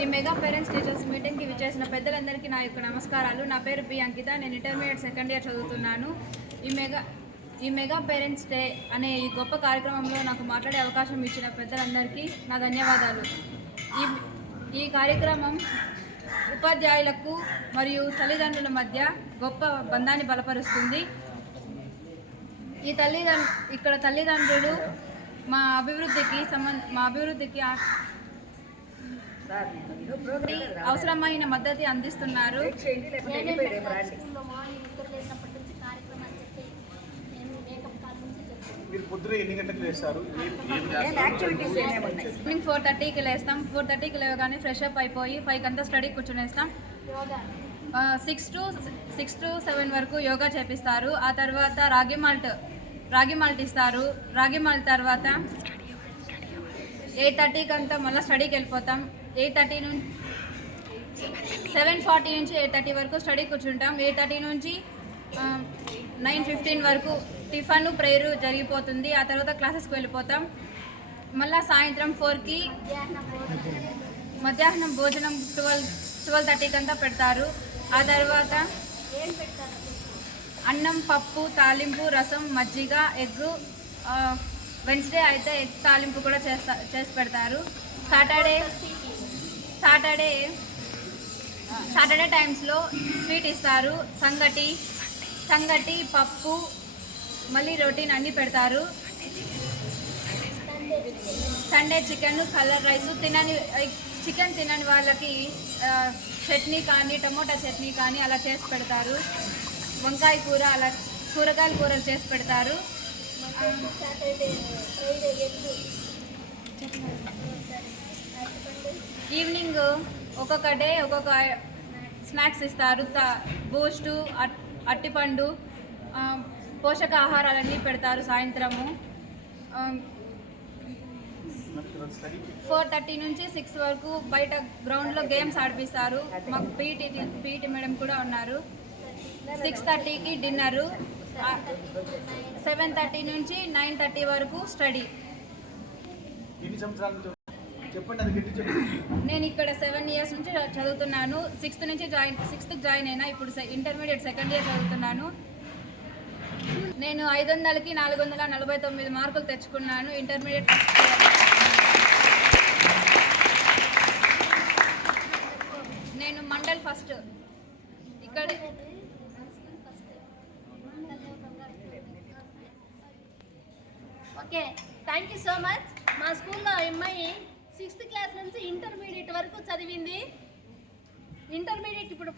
ఈ mega parents teachers మీటింగ్కి విచ్చేసిన పెద్దలందరికీ నా యొక్క నమస్కారాలు. నా పేరు పి అంకిత. నేను ఇంటర్మీడియట్ సెకండ్ ఇయర్ చదువుతున్నాను. ఈ మెగా పేరెంట్స్ డే అనే ఈ గొప్ప కార్యక్రమంలో నాకు మాట్లాడే అవకాశం ఇచ్చిన పెద్దలందరికీ నా ధన్యవాదాలు. ఈ కార్యక్రమం ఉపాధ్యాయులకు మరియు తల్లిదండ్రుల మధ్య గొప్ప బంధాన్ని బలపరుస్తుంది. ఇక్కడ తల్లిదండ్రులు మా అభివృద్ధికి అవసరమైన మద్దతు అందిస్తున్నారు. మార్నింగ్ 4:30కి లేస్తాం. 4:30కి లేవగానే ఫ్రెష్ అప్ అయిపోయి 5 కంతా స్టడీ కూర్చునేస్తాం. 6 to 7 వరకు యోగా చేపిస్తారు. ఆ తర్వాత రాగి మాల్ట్ ఇస్తారు. రాగి మాల్ట్ తర్వాత 8:30కి అంతా మళ్ళీ స్టడీకి వెళ్ళిపోతాం. 7:40 నుంచి 8:30 వరకు స్టడీ కూర్చుంటాం. 8:30 నుంచి 9:15 వరకు టిఫన్ ప్రేయర్ జరిగిపోతుంది. ఆ తర్వాత క్లాసెస్కి వెళ్ళిపోతాం. మళ్ళీ సాయంత్రం 4కి మధ్యాహ్నం భోజనం 12:30కి అంతా పెడతారు. ఆ తర్వాత అన్నం, పప్పు, తాలింపు, రసం, మజ్జిగ, ఎగ్గు. వెన్స్డే అయితే ఎగ్ తాలింపు కూడా చేసి పెడతారు. సాటర్డే టైమ్స్లో స్వీట్ ఇస్తారు. సంగటి, పప్పు, మళ్ళీ రొటీన్ అన్నీ పెడతారు. Sunday chicken, colour rice. Chicken తినని వాళ్ళకి చట్నీ కానీ, టమోటా చట్నీ కానీ అలా చేసి పెడతారు. వంకాయ కూర, అలా కూరగాయల కూరలు చేసి పెడతారు. ఈవినింగ్ ఒక్కొక్క డే ఒక్కొక్క స్నాక్స్ ఇస్తారు. బూస్టు, అట్టిపండు, పోషక ఆహారాలన్నీ పెడతారు. సాయంత్రము 4:30 నుంచి 6 వరకు బయట గ్రౌండ్లో గేమ్స్ ఆడిపిస్తారు. మాకు పీటీ మేడం కూడా ఉన్నారు. 6:30కి డిన్నరు. 7:30 నుంచి 9:30 వరకు స్టడీ. నేను ఇక్కడ 7 ఇయర్స్ నుంచి చదువుతున్నాను. 6th జాయిన్ అయినా. ఇప్పుడు ఇంటర్మీడియట్ సెకండ్ ఇయర్ చదువుతున్నాను. నేను 500కి 449 మార్కులు తెచ్చుకున్నాను ఇంటర్మీడియట్. నేను మండల్ ఫస్ట్. ఇక్కడ okay, thank you so much. మా స్కూల్లో అమ్మాయి 6th క్లాస్ నుంచి ఇంటర్మీడియట్ వరకు చదివింది. ఇంటర్మీడియట్ ఇప్పుడు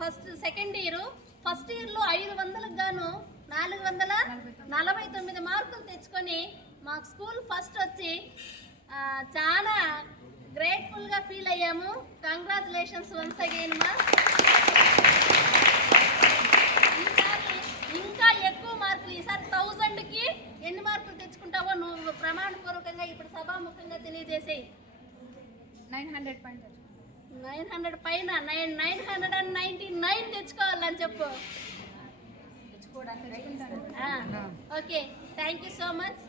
సెకండ్ ఇయర్. ఫస్ట్ ఇయర్లో 500కు గాను 449 మార్కులు తెచ్చుకొని మా స్కూల్ ఫస్ట్ వచ్చి చాలా గ్రేట్ఫుల్గా ఫీల్ అయ్యాము. కంగ్రాచులేషన్స్ వన్స్ అగైన్ మా. ఈసారి ఇంకా ఎక్కువ మార్కులు, ఈసారి 1000కి ఎన్ని మార్కులు తెచ్చుకుంటావో నువ్వు ప్రమాణపూర్వకంగా ఇప్పుడు సభాముఖంగా తెలియజేసేయి. 900 పైన 999 తెచ్చుకోవాలని చెప్పు. Okay, thank you so much.